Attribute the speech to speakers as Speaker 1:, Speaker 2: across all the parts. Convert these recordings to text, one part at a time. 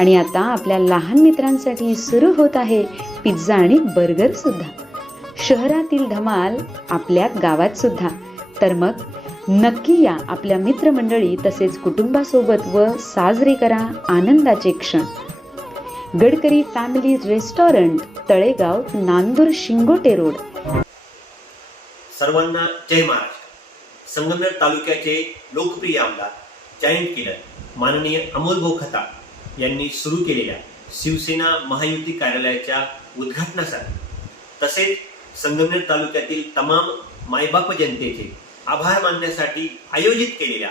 Speaker 1: आणि आता आपल्या लहान मित्रांसाठी सुरू होत आहे पिझ्झा आणि बर्गर सुद्धा. शहरातील धमाल आपल्या गावात सुद्धा. तर मग नक्की या आपल्या मित्रमंडळी तसेच कुटुंबासोबत व साजरे करा आनंदाचे क्षण. Gadkari family restaurant Talegaon Nandur Shingote road.
Speaker 2: सर्वांना जय महाराष्ट्र संगमनेर तालुक्याचे लोकप्रिय आमदार जयंत किरण माननीय अमोल भाऊ खता यांनी सुरू केलेल्या शिवसेना महायुती कार्यालयाच्या उद्घाटनासाठी तसेच संगमनेर तालुक्यातील तमाम मायबाप जनतेचे आभार मानण्यासाठी आयोजित केलेल्या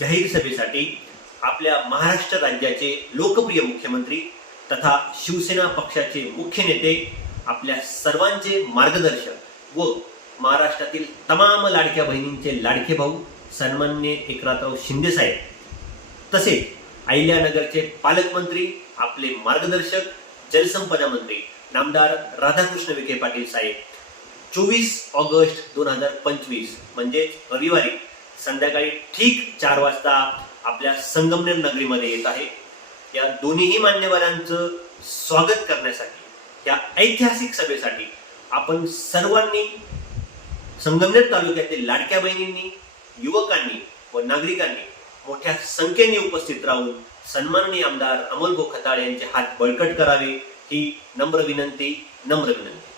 Speaker 2: जाहीर सभेसाठी आपल्या महाराष्ट्र राज्याचे लोकप्रिय मुख्यमंत्री तथा शिवसेना पक्षाचे मुख्य नेते आपल्या सर्वांचे मार्गदर्शक व महाराष्ट्रातील तमाम लाडक्या बहिणींचे लाडके भाऊ सन्मान्य एकनाथराव शिंदेसाहेब तसेच अहिल्यानगरचे पालकमंत्री आपले मार्गदर्शक जलसंपदा मंत्री नामदार राधाकृष्ण विखे पाटील साहेब. चोवीस ऑगस्ट दोन हजार पंचवीस म्हणजे रविवारी संध्याकाळी ठीक चार वाजता आपल्या संगमनेर नगरीमध्ये येत आहे. या दोन्हीही मान्यवरांचं स्वागत करण्यासाठी या ऐतिहासिक सभेसाठी आपण सर्वांनी संगमनेर तालुक्यातील लाडक्या बहिणींनी युवकांनी व नागरिकांनी मोठ्या संख्येने उपस्थित राहून सन्माननीय आमदार अमोल खताळ यांचे हात बळकट करावे ही नम्र विनंती नम्र विनंती.